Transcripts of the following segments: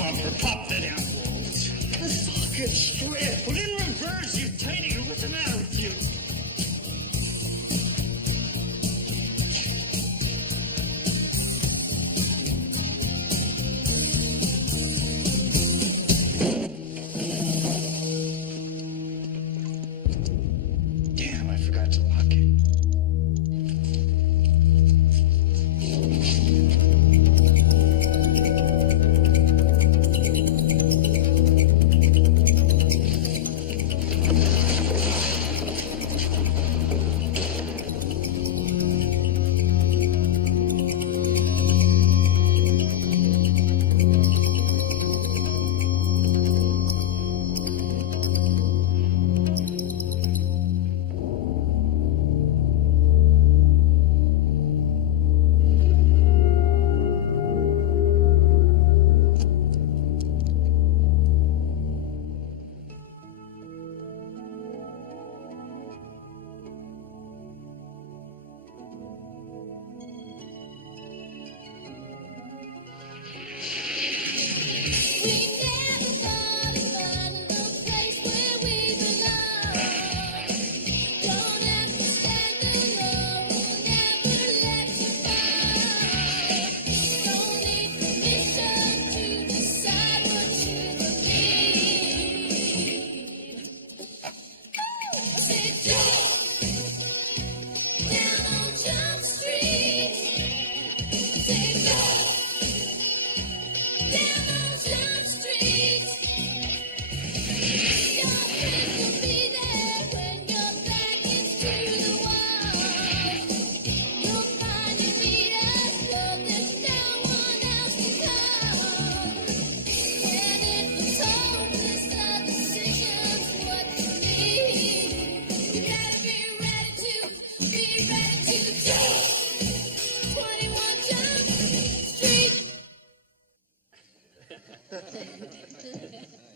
bumper, pop that out. Fucking strip. Put in reverse, you tiny. What's the matter with you? Damn, I forgot to lock it.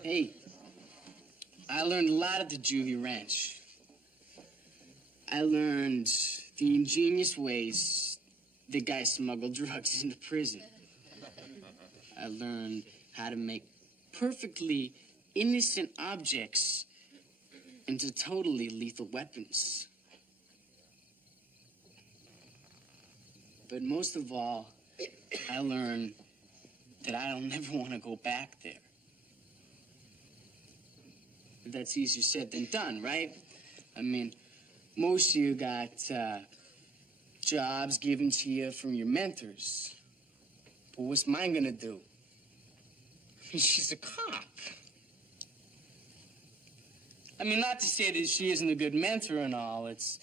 Hey, I learned a lot at the juvie ranch. I learned the ingenious ways the guys smuggle drugs into prison. I learned how to make perfectly innocent objects into totally lethal weapons. But most of all, I learned that I don't ever want to go back there. That's easier said than done, right? I mean, most of you got jobs given to you from your mentors. But what's mine gonna do? She's a cop. I mean, not to say that she isn't a good mentor and all. It's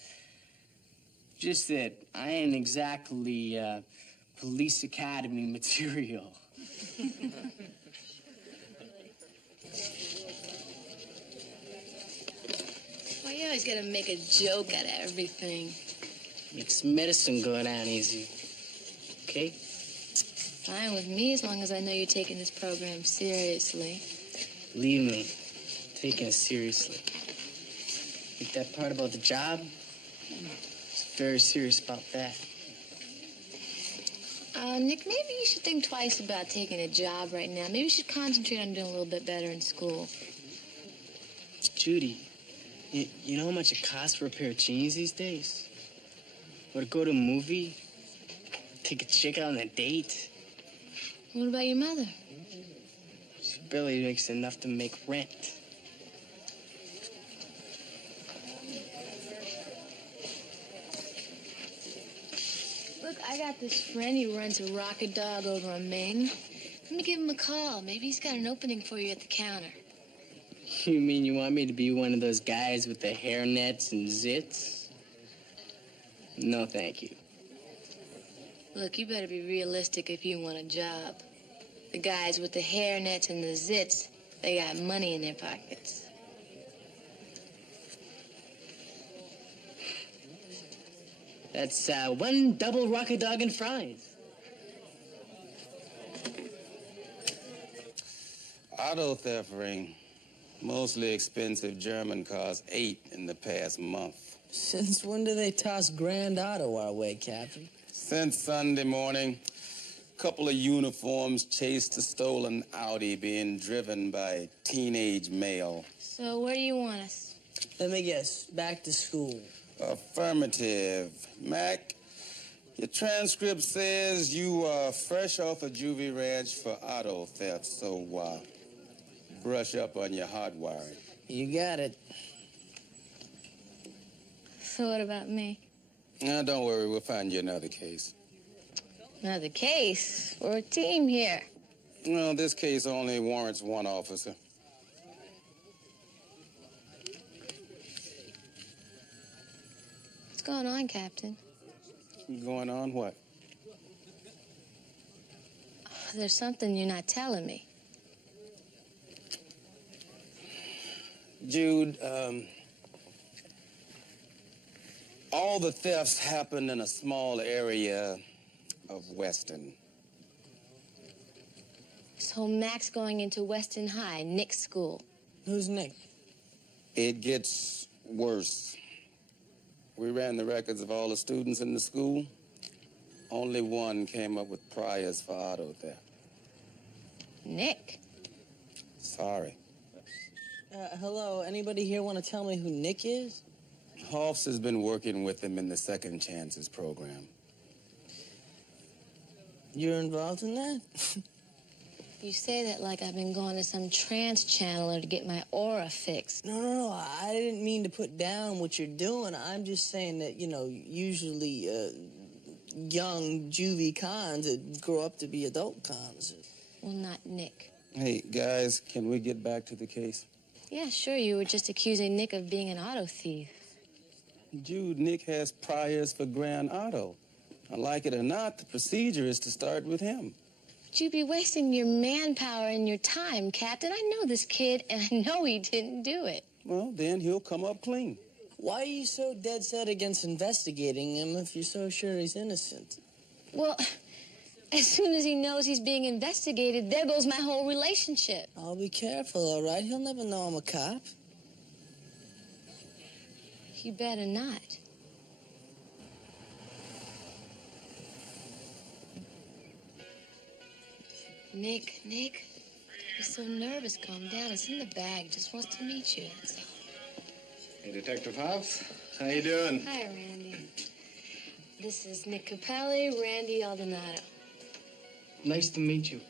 just that I ain't exactly police academy material. Why you always gotta make a joke out of everything? Makes medicine go down easy. Okay? Fine with me as long as I know you're taking this program seriously. Believe me, taking it seriously. Think that part about the job? It's very serious about that. Nick, maybe you should think twice about taking a job right now. Maybe you should concentrate on doing a little bit better in school. Judy, you know how much it costs for a pair of jeans these days? Or to go to a movie? Take a chick out on a date? What about your mother? She barely makes enough to make rent. Look, I got this friend. He runs a rocket dog over on Main. Let me give him a call. Maybe he's got an opening for you at the counter. You mean you want me to be one of those guys with the hairnets and zits? No, thank you. Look, you better be realistic if you want a job. The guys with the hairnets and the zits, they got money in their pockets. That's one double rocket dog and fries. Auto theft ring. Mostly expensive German cars, 8 in the past month. Since when do they toss Grand Auto our way, Captain? Since Sunday morning, a couple of uniforms chased a stolen Audi being driven by a teenage male. So where do you want us? Let me guess, back to school. Affirmative. Mac, your transcript says you are fresh off a juvie ranch for auto theft, so brush up on your hard wiring. You got it. So what about me? Now, don't worry, we'll find you another case. Another case? We're a team here. Well, this case only warrants one officer. What's going on, Captain? Going on what? There's something you're not telling me. Jude, all the thefts happened in a small area of Weston. So Mac's going into Weston High, Nick's school. Who's Nick? It gets worse. We ran the records of all the students in the school. Only one came up with priors for auto theft. Nick? Sorry. Hello, anybody here want to tell me who Nick is? Hoffs has been working with him in the Second Chances program. You're involved in that? You say that like I've been going to some trance channeler to get my aura fixed. No. I didn't mean to put down what you're doing. I'm just saying that, usually young juvie cons that grow up to be adult cons. Well, not Nick. Hey, guys, can we get back to the case? Yeah, sure, you were just accusing Nick of being an auto thief. Jude, Nick has priors for Grand Auto. Like it or not, the procedure is to start with him. But you'd be wasting your manpower and your time, Captain. I know this kid, and I know he didn't do it. Well, then he'll come up clean. Why are you so dead set against investigating him if you're so sure he's innocent? Well, as soon as he knows he's being investigated, there goes my whole relationship. I'll be careful, all right? He'll never know I'm a cop. You better not. Nick, you're so nervous. Calm down. It's in the bag. Just wants to meet you. That's all. Hey, Detective Hobbs. How you doing? Hi, Randy. This is Nick Capelli, Randy Aldonado. Nice to meet you.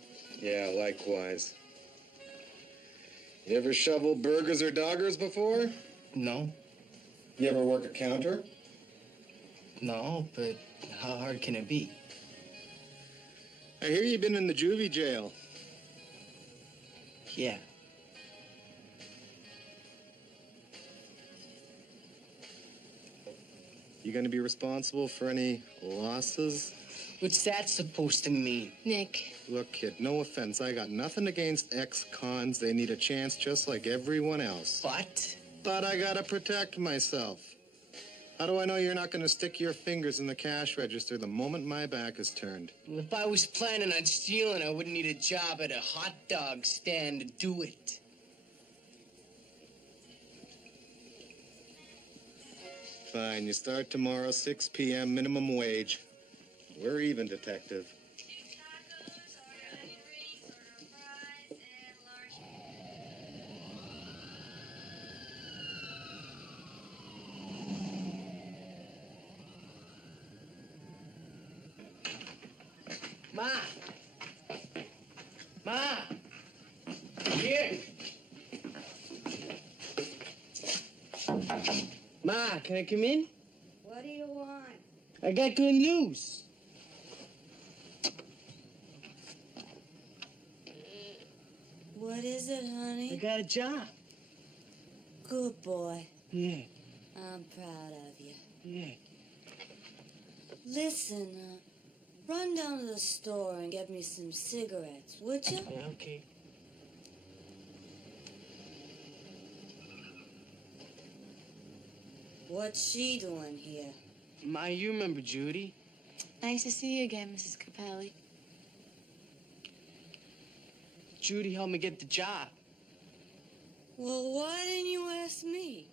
Yeah, likewise. You ever shovel burgers or doggers before? No. You ever work a counter? No, but how hard can it be? I hear you've been in the juvie jail. Yeah. You gonna be responsible for any losses? What's that supposed to mean? Nick, Look, kid, no offense. I got nothing against ex-cons. They need a chance just like everyone else. But I gotta protect myself. How do I know you're not gonna stick your fingers in the cash register the moment my back is turned? if I was planning on stealing, I wouldn't need a job at a hot dog stand to do it. Fine, you start tomorrow, 6 p.m., minimum wage. We're even, detective. Ma! Ma! Here! Ma, can I come in? What do you want? I got good news. What is it, I honey? got a job. Good boy. Yeah, I'm proud of you. yeah. Listen, run down to the store and get me some cigarettes, would you? Yeah, okay. What's she doing here? Ma, you remember Judy? Nice to see you again, Mrs. Capelli. Judy helped me get the job. Well, why didn't you ask me?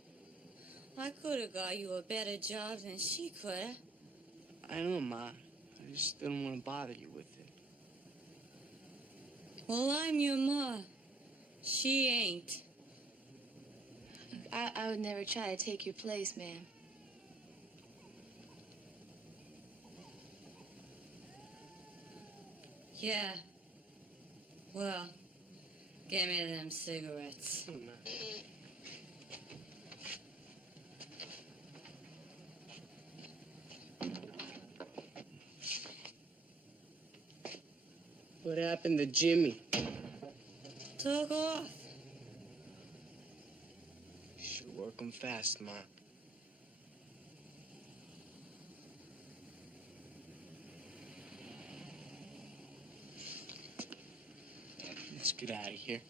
I could have got you a better job than she could have. I know, Ma. I just didn't want to bother you with it. Well, I'm your ma. She ain't. I would never try to take your place, ma'am. Yeah. Well, give me them cigarettes. Oh, Ma. What happened to Jimmy? Took off. Should work him fast, Ma. Let's get out of here.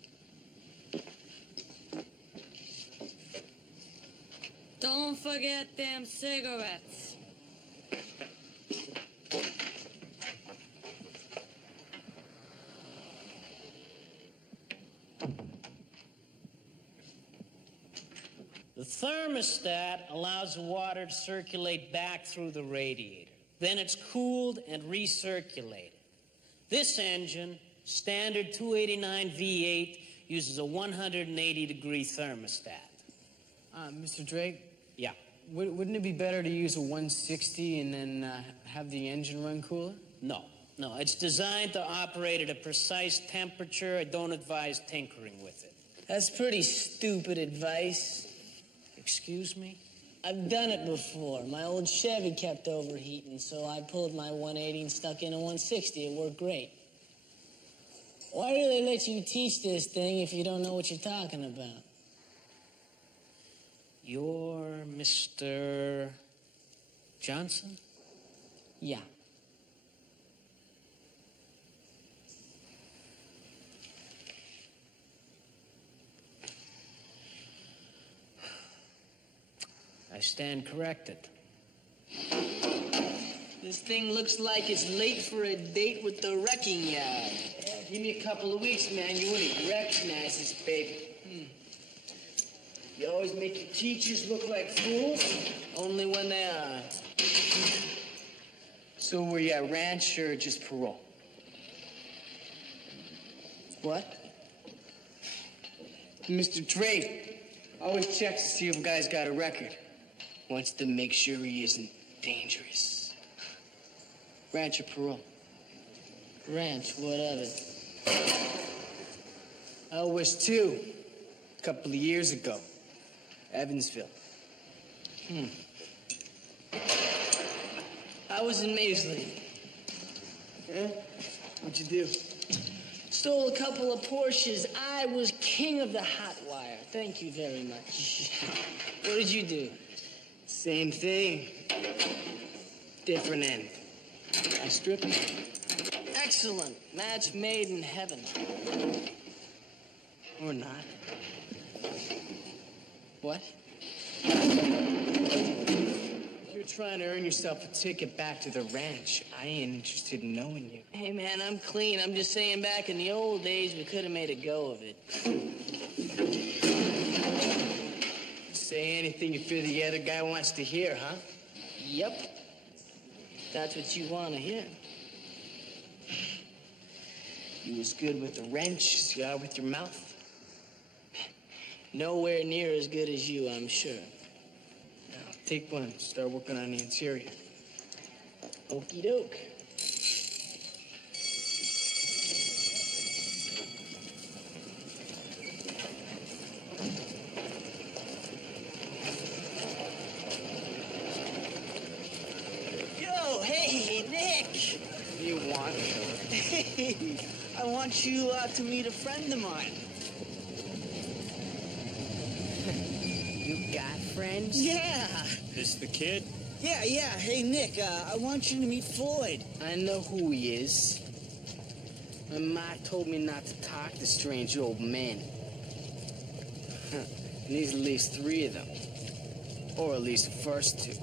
Don't forget them cigarettes. The thermostat allows the water to circulate back through the radiator. Then it's cooled and recirculated. This engine, standard 289 V8, uses a 180-degree thermostat. Mr. Drake, Yeah. wouldn't it be better to use a 160 and then have the engine run cooler? No, it's designed to operate at a precise temperature. I don't advise tinkering with it. That's pretty stupid advice. Excuse me? I've done it before. My old Chevy kept overheating, so I pulled my 180 and stuck in a 160. It worked great. Why do they let you teach this thing if you don't know what you're talking about? You're Mr. Johnson? Yeah. I stand corrected. This thing looks like it's late for a date with the wrecking yard. Give me a couple of weeks, man. You wouldn't recognize this baby. You always make your teachers look like fools. Only when they are. So were you at ranch or just parole? What? Mr. Drake always checks to see if a guy's got a record. Wants to make sure he isn't dangerous. Ranch or parole? Ranch, what of it? I was too. A couple of years ago. Evansville. I was in Maisley. Huh? What'd you do? Stole a couple of Porsches. I was king of the hot wire. Thank you very much. What did you do? Same thing. Different end. I stripped. Excellent. Match made in heaven. Or not. What? You're trying to earn yourself a ticket back to the ranch. I ain't interested in knowing you. Hey, man, I'm clean. I'm just saying back in the old days, we could have made a go of it. Say anything you feel the other guy wants to hear, huh? Yep. That's what you want to hear. You as good with a wrench as you are with your mouth. Nowhere near as good as you, I'm sure. Now, take one. Start working on the interior. Okey doke. Hey, I want you to meet a friend of mine. You got friends? Yeah. This the kid? Yeah. Hey, Nick, I want you to meet Floyd. I know who he is. My ma told me not to talk to strange old men. And there's at least 3 of them. Or at least the first 2.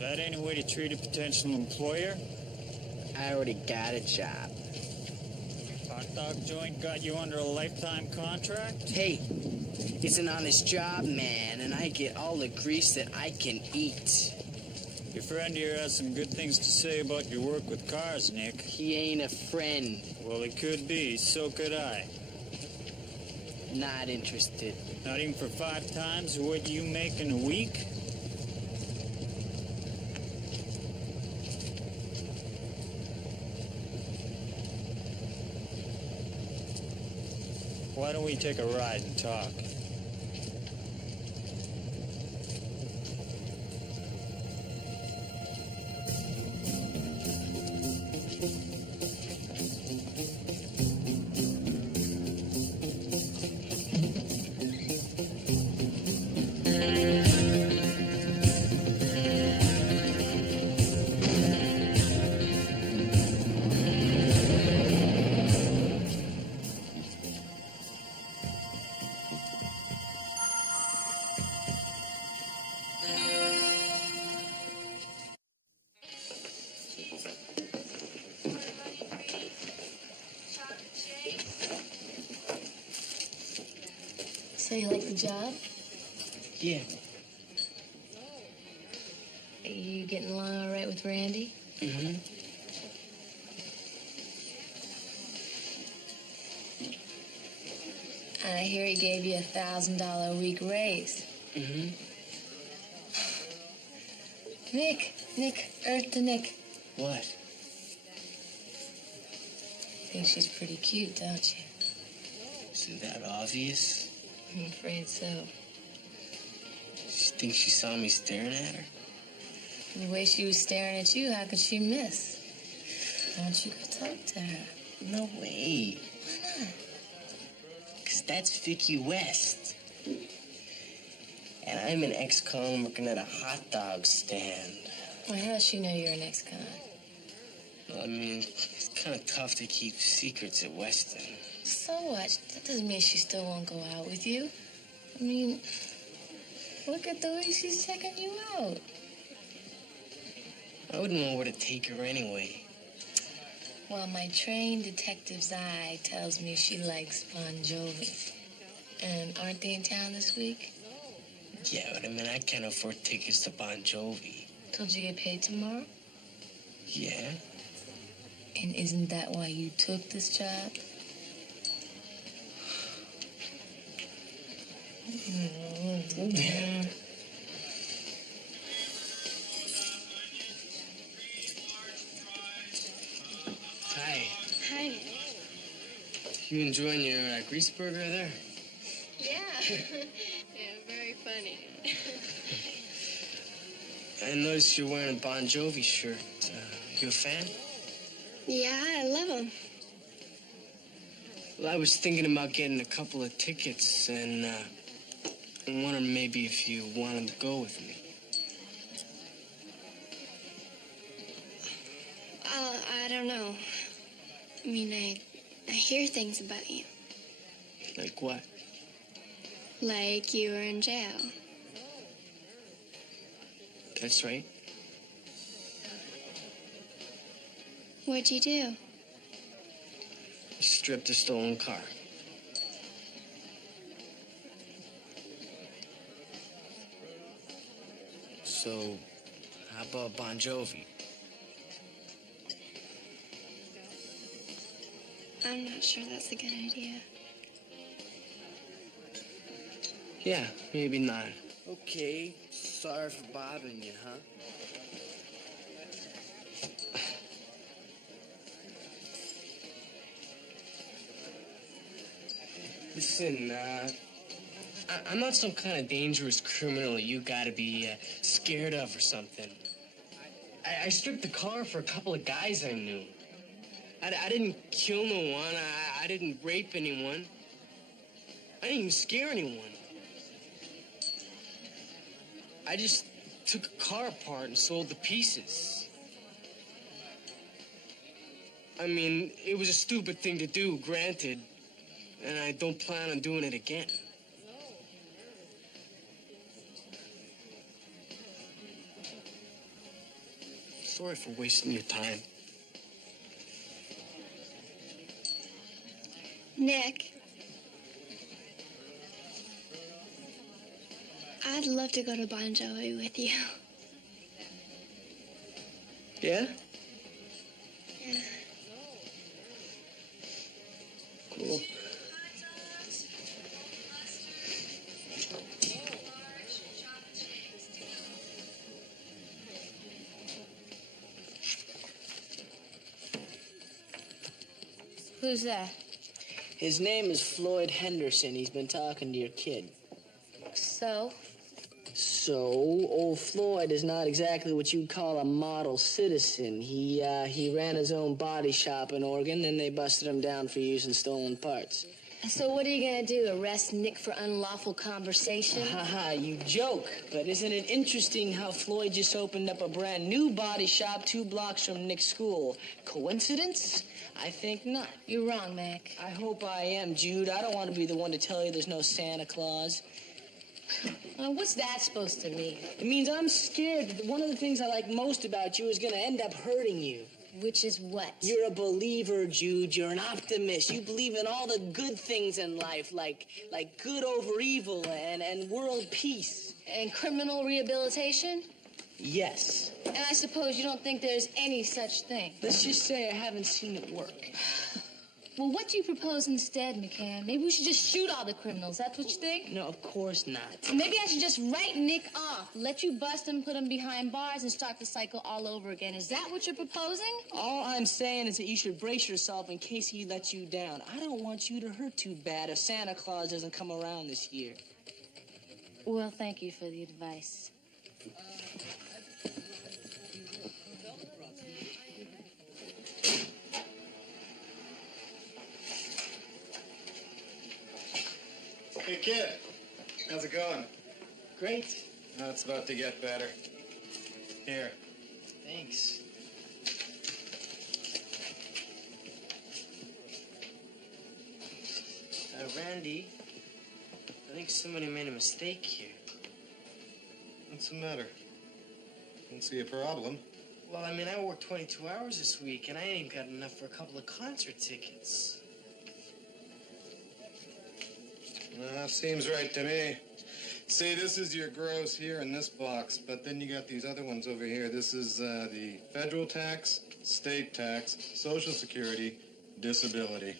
That ain't a way to treat a potential employer. I already got a job. Hot dog joint got you under a lifetime contract? Hey, it's an honest job, man, and I get all the grease that I can eat. Your friend here has some good things to say about your work with cars, Nick. He ain't a friend. Well, it could be. So could I. Not interested. Not even for 5 times what you make in a week? Why don't we take a ride and talk? So you like the job? Yeah. Are you getting along all right with Randy? Mm-hmm. I hear he gave you $1,000 a week raise. Mm-hmm. Nick, Earth to Nick. What? Think she's pretty cute, don't you? Isn't that obvious? I'm afraid so. She thinks she saw me staring at her? The way she was staring at you, how could she miss? Why don't you go talk to her? No way. Why not? Because that's Vicky West. And I'm an ex-con working at a hot dog stand. Well, how does she know you're an ex-con? Well, I mean, it's kind of tough to keep secrets at Weston. So what? That doesn't mean she still won't go out with you. I mean, look at the way she's checking you out. I wouldn't know where to take her anyway. Well, my trained detective's eye tells me she likes Bon Jovi. And aren't they in town this week? Yeah, but I mean, I can't afford tickets to Bon Jovi. Told you get paid tomorrow? Yeah? And isn't that why you took this job? Hi. Hi. You enjoying your grease burger there? Yeah. Yeah, very funny. I noticed you're wearing a Bon Jovi shirt. You a fan? Yeah, I love him. Well, I was thinking about getting a couple of tickets, and I'm wondering maybe if you wanted to go with me. I don't know. I mean, I hear things about you. Like what? Like you were in jail. That's right. What'd you do? Stripped a stolen car. So, how about Bon Jovi? I'm not sure that's a good idea. Yeah, maybe not. Okay, sorry for bothering you, huh? Listen, I'm not some kind of dangerous criminal you gotta be scared of or something. I stripped the car for a couple of guys I knew. I didn't kill no one. I didn't rape anyone. I didn't even scare anyone. I just took a car apart and sold the pieces. I mean, it was a stupid thing to do, granted, and I don't plan on doing it again. Sorry for wasting your time. Nick, I'd love to go to Bon Jovi with you. Yeah? Yeah. Cool. Who's that? His name is Floyd Henderson. He's been talking to your kid. So? So, old Floyd is not exactly what you'd call a model citizen. He ran his own body shop in Oregon, then they busted him down for using stolen parts. So what are you gonna do, arrest Nick for unlawful conversation? Haha, you joke. But isn't it interesting how Floyd just opened up a brand new body shop 2 blocks from Nick's school? Coincidence? I think not. You're wrong, Mac. I hope I am, Jude. I don't want to be the one to tell you there's no Santa Claus. What's that supposed to mean? It means I'm scared that one of the things I like most about you is going to end up hurting you. Which is what? You're a believer, Jude. You're an optimist. You believe in all the good things in life, like good over evil and world peace. And criminal rehabilitation? Yes. And I suppose you don't think there's any such thing? Let's just say I haven't seen it work. Well, what do you propose instead, McCann? Maybe we should just shoot all the criminals. That's what you think? No, of course not. Maybe I should just write Nick off, let you bust him, put him behind bars, and start the cycle all over again. Is that what you're proposing? All I'm saying is that you should brace yourself in case he lets you down. I don't want you to hurt too bad if Santa Claus doesn't come around this year. Well, thank you for the advice. Hey, kid. How's it going? Great. Oh, it's about to get better. Here. Thanks. Randy, I think somebody made a mistake here. What's the matter? Don't see a problem. Well, I mean, I worked 22 hours this week, and I ain't even got enough for a couple of concert tickets. Seems right to me. See, this is your gross here in this box, but then you got these other ones over here. This is the federal tax, state tax, Social Security, disability.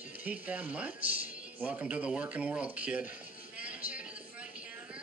Did you take that much? Welcome to the working world, kid. Manager to the front counter.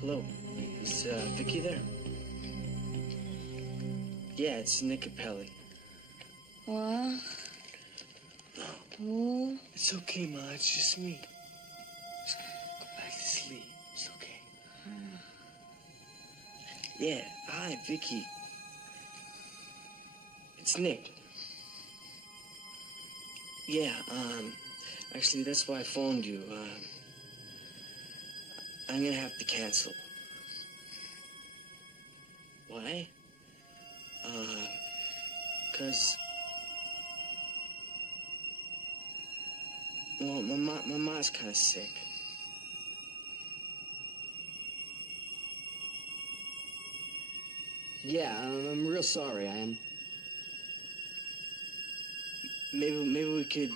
Hello. Is Vicky there? Yeah, it's Nick Capelli. What? No. Oh. It's okay, Ma. It's just me. Just go back to sleep. It's okay. Yeah. Hi, Vicky. It's Nick. Yeah, actually, that's why I phoned you. I'm gonna have to cancel. Why? 'Cause... Well, my mom's kind of sick. Yeah, I'm real sorry. I am. Maybe we could,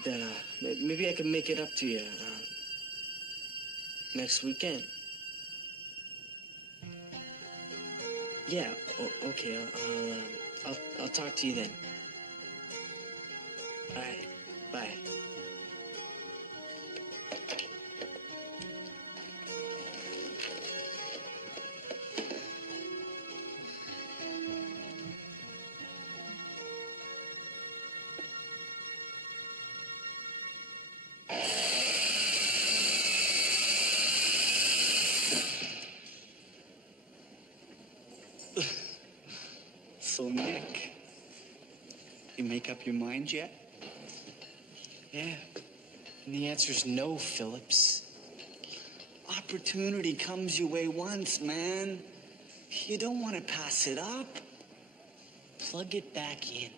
maybe I could make it up to you, next weekend. Yeah, okay, I'll talk to you then. All right, bye. So, Nick, you make up your mind yet? Yeah, and the answer's no, Phillips. Opportunity comes your way once, man. You don't want to pass it up. Plug it back in.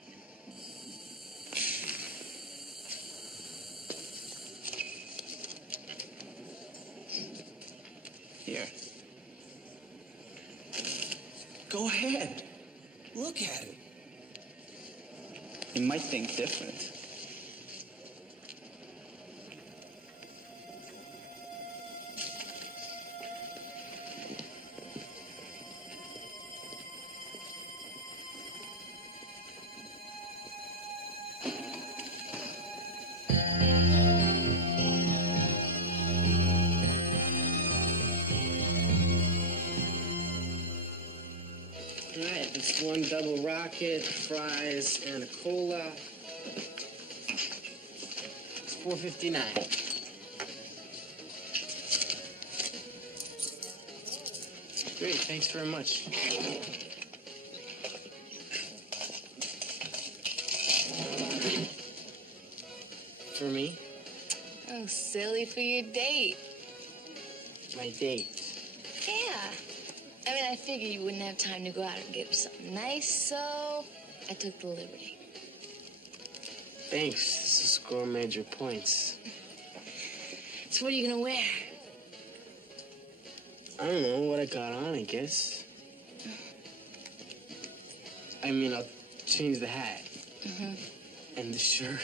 Here. Go ahead. Look at it. You might think different. All right, that's one double rocket, fries, and a cola. It's $4.59. Great, thanks very much. For me? Oh, silly for your date. My date. Yeah. I mean, I figured you wouldn't have time to go out and get something nice, so I took the liberty. Thanks. This is score major points. So what are you gonna wear? I don't know what I got on, I guess. I mean, I'll change the hat. And the shirt.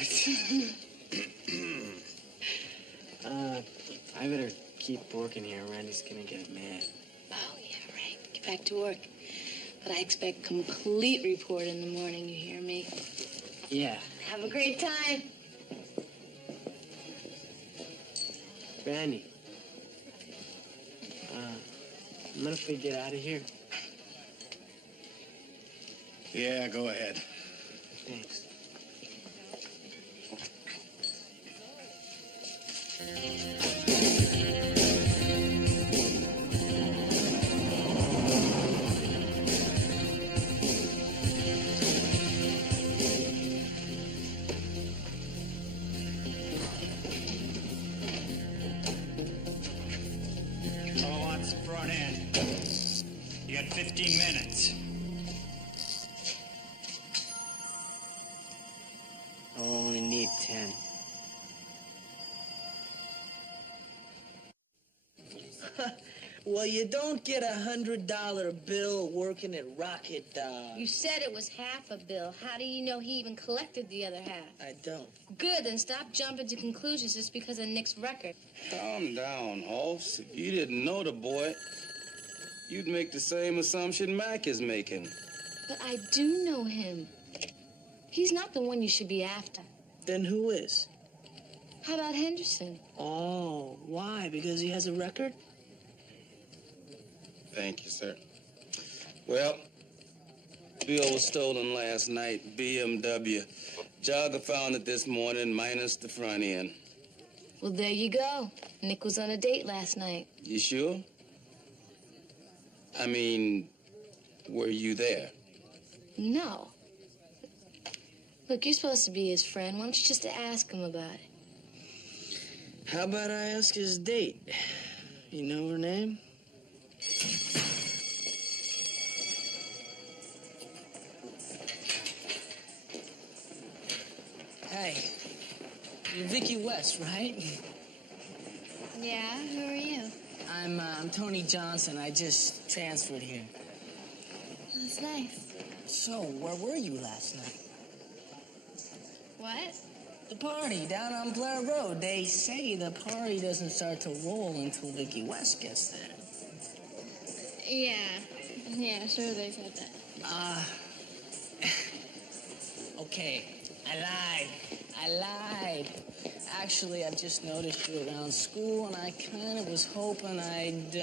I better keep working here. Randy's gonna get mad. Oh, yeah, right. Get back to work. But I expect complete report in the morning, you hear me? Yeah. Have a great time. Randy. What if we get out of here? Yeah, go ahead. Thanks. All on the front end. You got 15 minutes. I'll only need 10. Well, you don't get $100 bill working at Rocket Dog. You said it was half a bill. How do you know he even collected the other half? I don't. Good, then stop jumping to conclusions just because of Nick's record. Calm down, Hoss. If you didn't know the boy, you'd make the same assumption Mac is making. But I do know him. He's not the one you should be after. Then who is? How about Henderson? Oh, why? Because he has a record? Thank you, sir. Well, bill was stolen last night, BMW. Jogger found it this morning, minus the front end. Well, there you go. Nick was on a date last night. You sure? I mean, were you there? No. Look, you're supposed to be his friend. Why don't you just ask him about it? How about I ask his date? You know her name? Vicky West, right? Yeah, who are you? I'm Tony Johnson. I just transferred here. That's nice. So, where were you last night? What? The party down on Blair Road. They say the party doesn't start to roll until Vicky West gets there. Yeah, sure they said that. Okay, I lied. Actually, I've just noticed you around school, and I kind of was hoping I'd,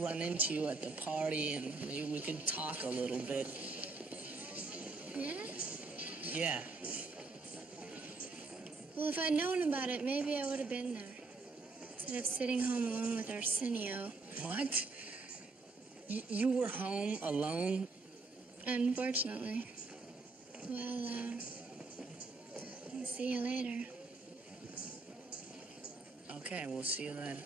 run into you at the party, and maybe we could talk a little bit. Yeah? Yeah. Well, if I'd known about it, maybe I would have been there. Instead of sitting home alone with Arsenio. What? You were home alone? Unfortunately. Well, I'll see you later. Okay, we'll see you then.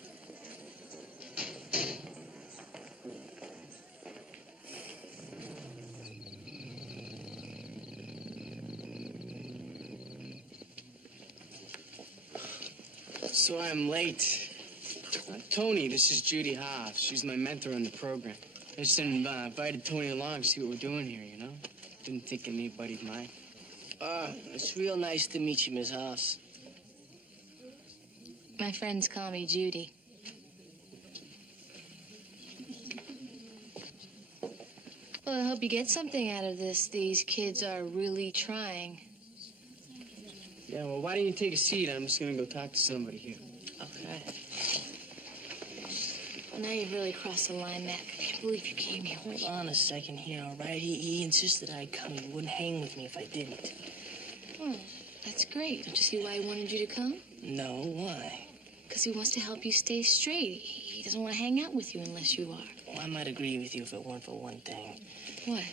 So I'm late. Tony, this is Judy Hobbs. She's my mentor in the program. I just invited Tony along to see what we're doing here, you know? Didn't think anybody'd mind. It's real nice to meet you, Miss Hobbs. My friends call me Judy. Well, I hope you get something out of this. These kids are really trying. Yeah, well, why don't you take a seat? I'm just gonna go talk to somebody here. Okay. Well, now you've really crossed the line, Mac. I can't believe you came here. Hold on a second here, all right? He insisted I'd come. He wouldn't hang with me if I didn't. Oh, that's great. Don't you see why he wanted you to come? No, why? Because he wants to help you stay straight. He doesn't want to hang out with you unless you are. Well, I might agree with you if it weren't for one thing. What?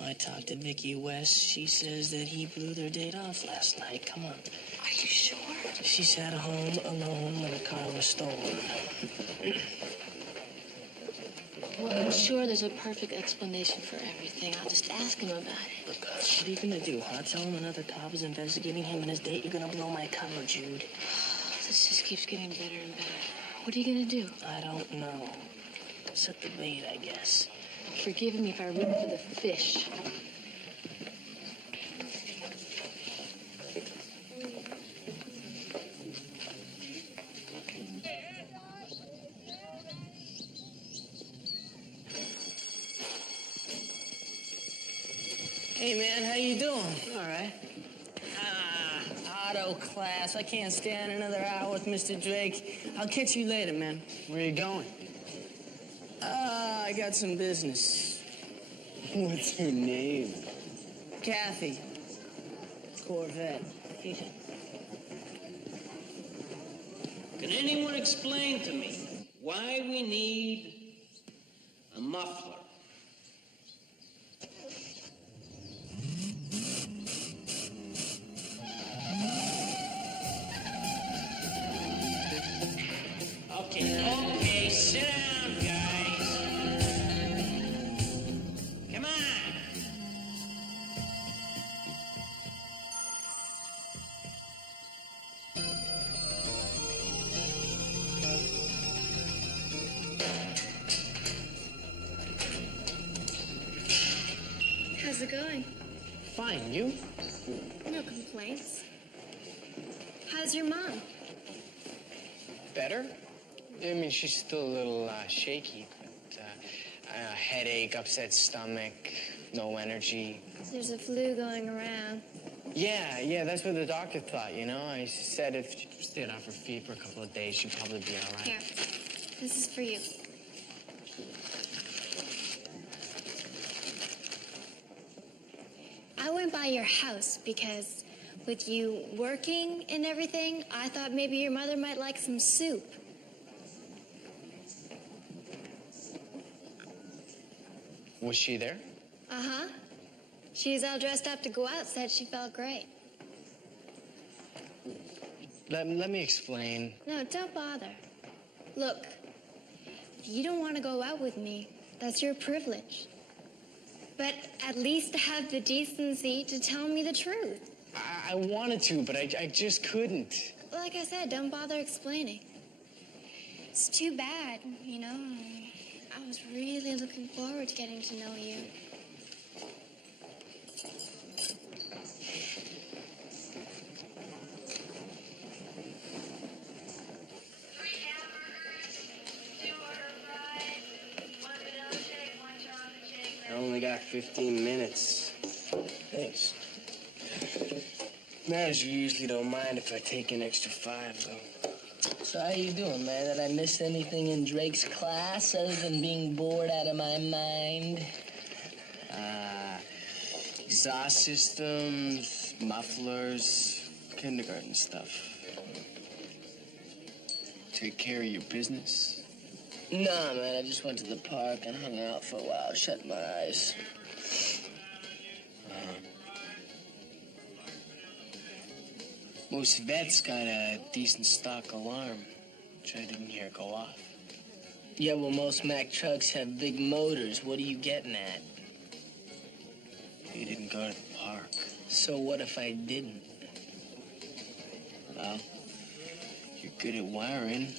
Well, I talked to Vicky West. She says that he blew their date off last night. Come on. Are you sure? She sat home alone when the car was stolen. Well, I'm sure there's a perfect explanation for everything. I'll just ask him about it. Look, what are you gonna do, huh? Tell him another cop is investigating him and his date? You're gonna blow my cover, Jude. This just keeps getting better and better. What are you gonna do? I don't know. Set the bait, I guess. Forgive me if I root for the fish. Hey, man, how you doing? All right. Auto class. I can't stand another hour with Mr. Drake. I'll catch you later, man. Where are you going? I got some business. What's your name? Kathy. Corvette. Can anyone explain to me why we need a muffler? Okay, sit down, guys. Come on. How's it going? Fine, you? No complaints. How's your mom? Better? I mean, she's still a little shaky, but headache, upset stomach, no energy. There's a flu going around. Yeah, that's what the doctor thought, you know? I said if she stayed off her feet for a couple of days, she'd probably be all right. Here, this is for you. I went by your house because with you working and everything, I thought maybe your mother might like some soup. Was she there? Uh-huh. She's all dressed up to go out, said she felt great. Let me explain. No, don't bother. Look, if you don't want to go out with me, that's your privilege. But at least have the decency to tell me the truth. I wanted to, but I just couldn't. like I said, don't bother explaining. It's too bad, you know. I was really looking forward to getting to know you. I only got 15 minutes. Thanks. Manager usually don't mind if I take an extra 5, though. So how you doing, man? Did I miss anything in Drake's class other than being bored out of my mind? Exhaust systems, mufflers, kindergarten stuff. Take care of your business. Nah, man, I just went to the park and hung out for a while, shut my eyes. Most vets got a decent stock alarm, which I didn't hear go off. Yeah, well, most Mack trucks have big motors. What are you getting at? You didn't go to the park. So what if I didn't? Well, you're good at wiring,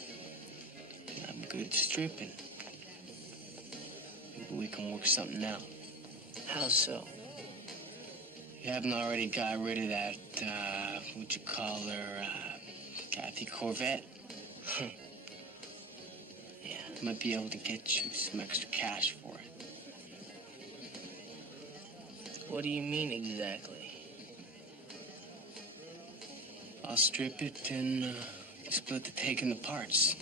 and I'm good at stripping. Maybe we can work something out. How so? You haven't already got rid of that, what'd you call her, Kathy Corvette? Yeah, might be able to get you some extra cash for it. What do you mean exactly? I'll strip it and split the take in the parts.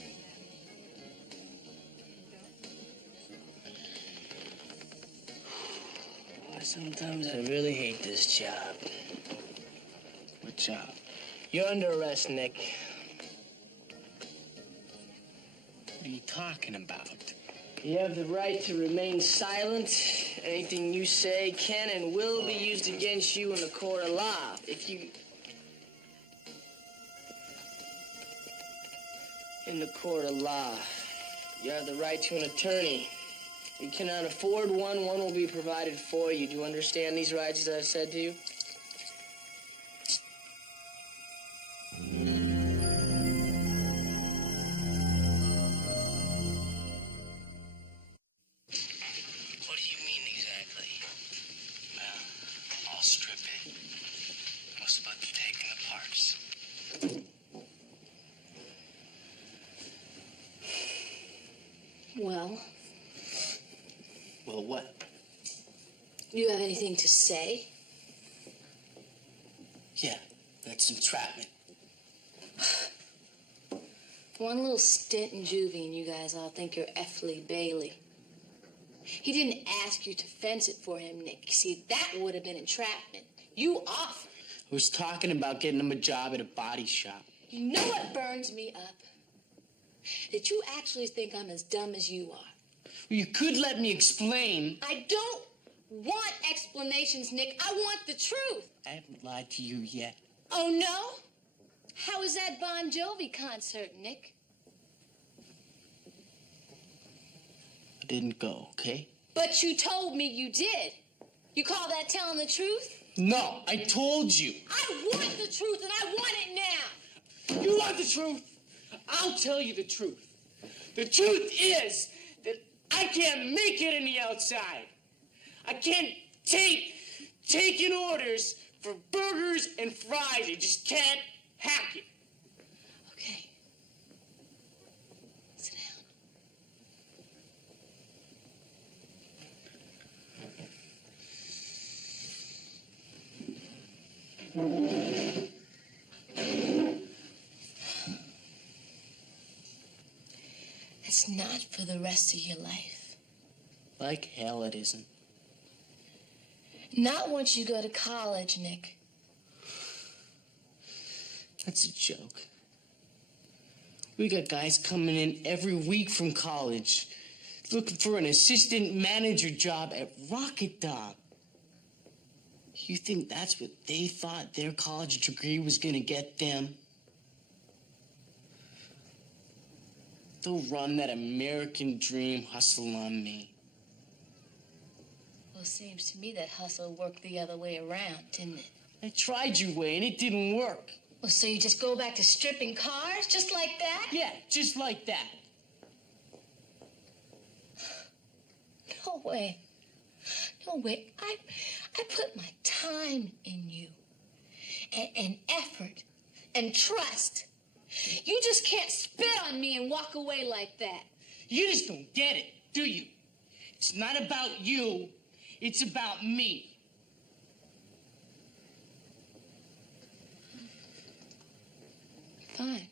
Sometimes I really hate this job. What job? You're under arrest, Nick. What are you talking about? You have the right to remain silent. Anything you say can and will be used against you in the court of law. In the court of law, you have the right to an attorney. You cannot afford one, one will be provided for you. Do you understand these rights that I've said to you? What do you mean exactly? I'll strip it. We'll split the take in the parts. Well, Well, what? do you have anything to say? Yeah, that's entrapment. One little stint in juvie and you guys all think you're F. Bailey. He didn't ask you to fence it for him, Nick. See, that would have been entrapment. You offered. I was talking about getting him a job at a body shop. You know what burns me up? That you actually think I'm as dumb as you are. Well, you could let me explain. I don't want explanations, Nick. I want the truth. I haven't lied to you yet. Oh, no? How was that Bon Jovi concert, Nick? I didn't go, okay? But you told me you did. You call that telling the truth? No, I told you. I want the truth, and I want it now. You want the truth? I'll tell you the truth. The truth is that I can't make it in the outside. I can't taking orders for burgers and fries. I just can't hack it. Okay. Sit down. It's not for the rest of your life. Like hell it isn't. Not once you go to college, Nick. That's a joke. We got guys coming in every week from college looking for an assistant manager job at Rocket Dog. You think that's what they thought their college degree was gonna get them? They'll run that American dream hustle on me. Well, it seems to me that hustle worked the other way around, didn't it? I tried your way and it didn't work. Well, so you just go back to stripping cars, just like that? Yeah, just like that. No way. No way. I put my time in you. And effort. And trust. You just can't spit on me and walk away like that. You just don't get it, do you? It's not about you. It's about me. Fine.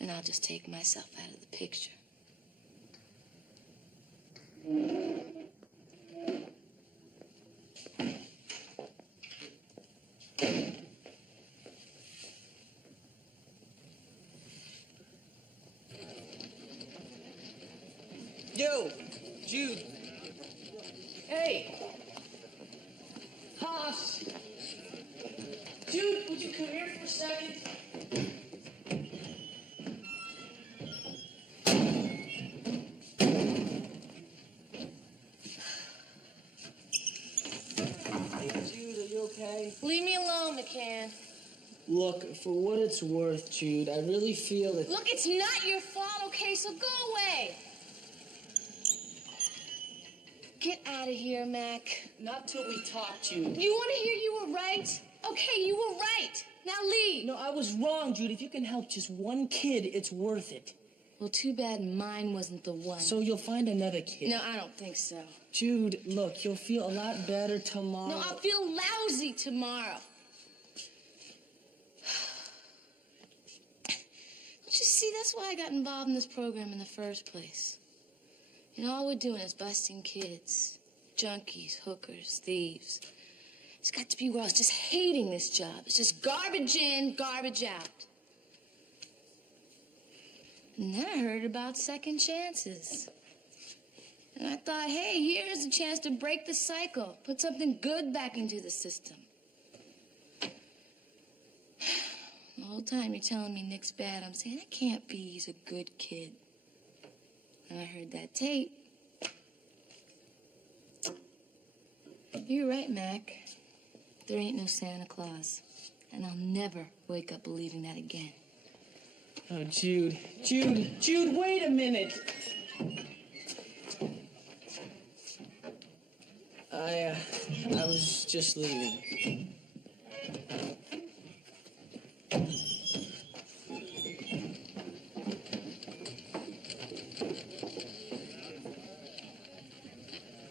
And I'll just take myself out of the picture. Yo, Jude. Hey. Hoss. Jude, would you come here for a second? Hey, Jude, are you okay? Leave me alone, McCann. Look, for what it's worth, Jude, I really feel that... Look, it's not your fault, okay? So go away. Get out of here, Mac. Not till we talk, Jude. You want to hear you were right? Okay, you were right. Now leave. No, I was wrong, Jude. If you can help just one kid, it's worth it. Well, too bad mine wasn't the one. So you'll find another kid. No, I don't think so. Jude, look, you'll feel a lot better tomorrow. No, I'll feel lousy tomorrow. Don't you see, that's why I got involved in this program in the first place. You know, all we're doing is busting kids. Junkies, hookers, thieves. It's got to be where I was just hating this job. It's just garbage in, garbage out. And then I heard about second chances. And I thought, hey, here's a chance to break the cycle, put something good back into the system. The whole time you're telling me Nick's bad, I'm saying, that can't be, he's a good kid. And I heard that tape. You're right, Mac. There ain't no Santa Claus. And I'll never wake up believing that again. Oh, Jude, wait a minute. I was just leaving.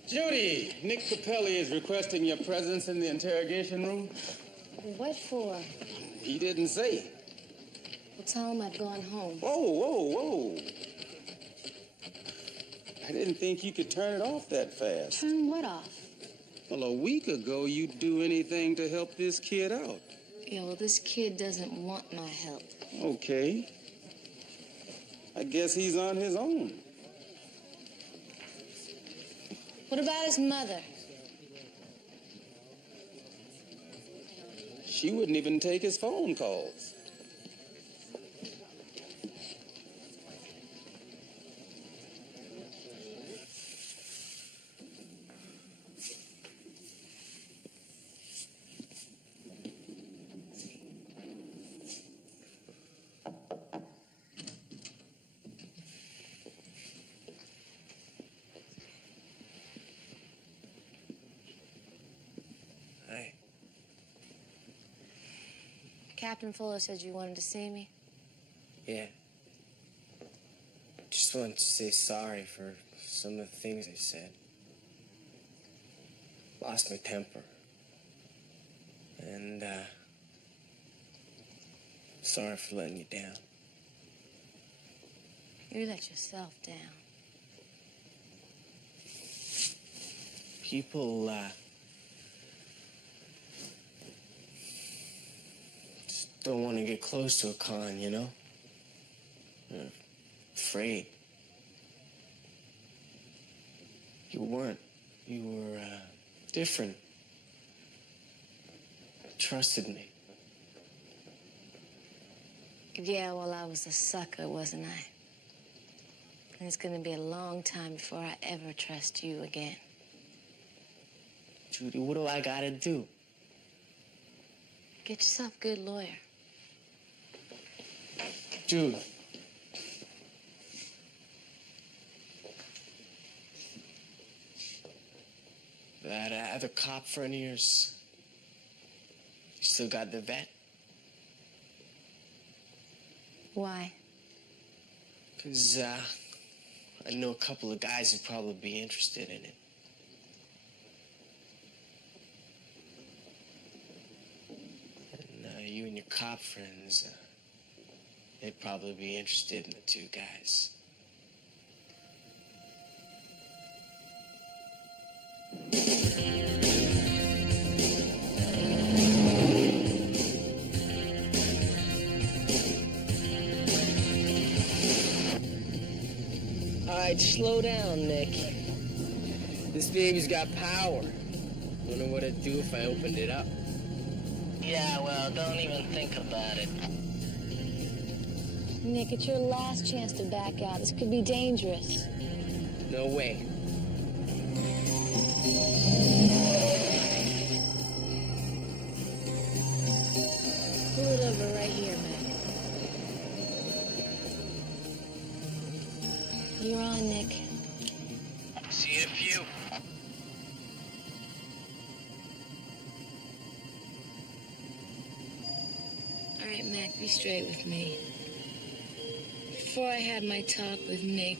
Judy, Nick Capelli is requesting your presence in the interrogation room. What for? He didn't say. Well, tell him I've gone home. Whoa. I didn't think you could turn it off that fast. Turn what off? Well, a week ago, you'd do anything to help this kid out. Yeah, well, this kid doesn't want my help. Okay. I guess he's on his own. What about his mother? She wouldn't even take his phone calls. Captain Fuller said you wanted to see me. Yeah. Just wanted to say sorry for some of the things I said. Lost my temper. And, sorry for letting you down. You let yourself down. People, don't want to get close to a con, you know? They're afraid. You weren't. You were, different. Trusted me. Yeah, well, I was a sucker, wasn't I? And it's gonna be a long time before I ever trust you again. Judy, what do I gotta do? Get yourself a good lawyer. Jude. That other cop friend of yours, you still got the vet? Why? Because I know a couple of guys who'd probably be interested in it. And you and your cop friends, they'd probably be interested in the two guys. All right, slow down, Nick. This baby's got power. Wonder what it'd do if I opened it up. Yeah, well, don't even think about it. Nick, it's your last chance to back out. This could be dangerous. No way. Pull it over right here, Mac. You're on, Nick. See you in a few. All right, Mac, be straight with me. Before I had my talk with Nick,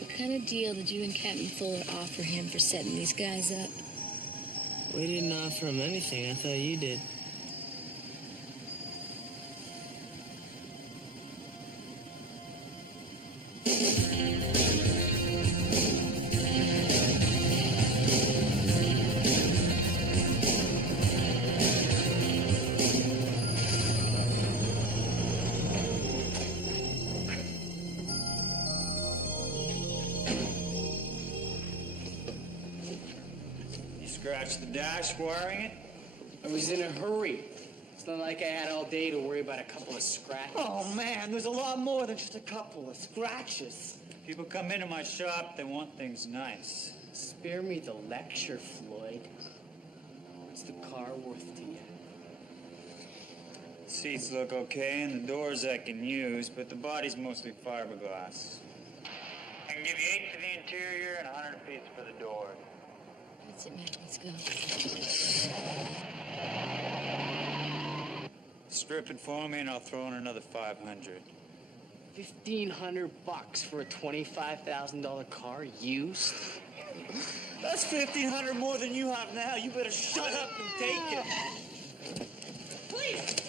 what kind of deal did you and Captain Fuller offer him for setting these guys up? We didn't offer him anything. I thought you did. Scratch the dash wiring it? I was in a hurry. It's not like I had all day to worry about a couple of scratches. Oh, man, there's a lot more than just a couple of scratches. People come into my shop, they want things nice. Spare me the lecture, Floyd. What's the car worth to you? Seats look okay and the doors I can use, but the body's mostly fiberglass. I can give you 8 for the interior and 100 apiece for the door. That's it, Mac. Let's go. Strip it for me and I'll throw in another 500. $1,500 for a $25,000 car used? That's $1,500 more than you have now. You better shut up and take it. Please!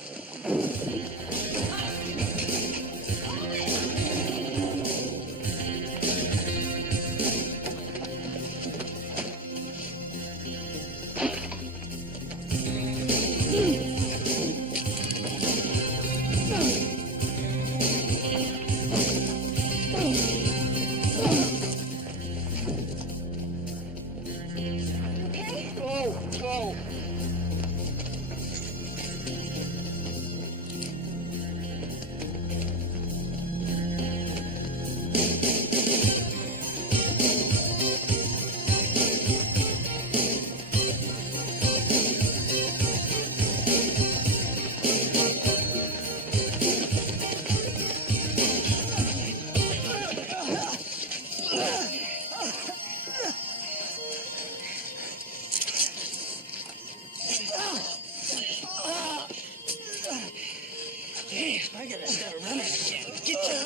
I gotta start running again. Get your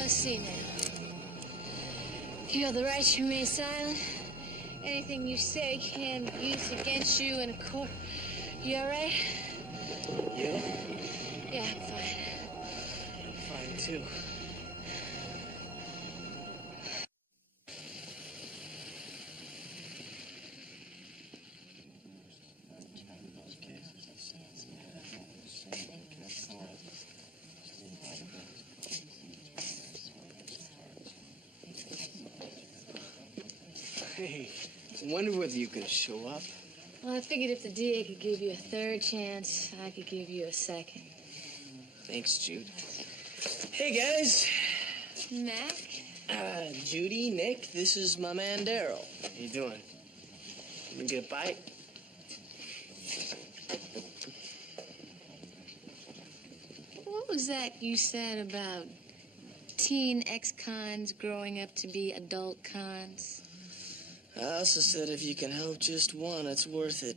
Let's see now. You have the right to remain silent. Anything you say can be used against you in a court. You all right? You? Yeah, I'm fine. I'm fine too. Hey, I wonder whether you could show up. Well, I figured if the DA could give you a third chance, I could give you a second. Thanks, Jude. Hey, guys. Mac? Judy, Nick, this is my man, Daryl. How you doing? Let me get a bite. What was that you said about teen ex-cons growing up to be adult cons? I also said if you can help just one, it's worth it.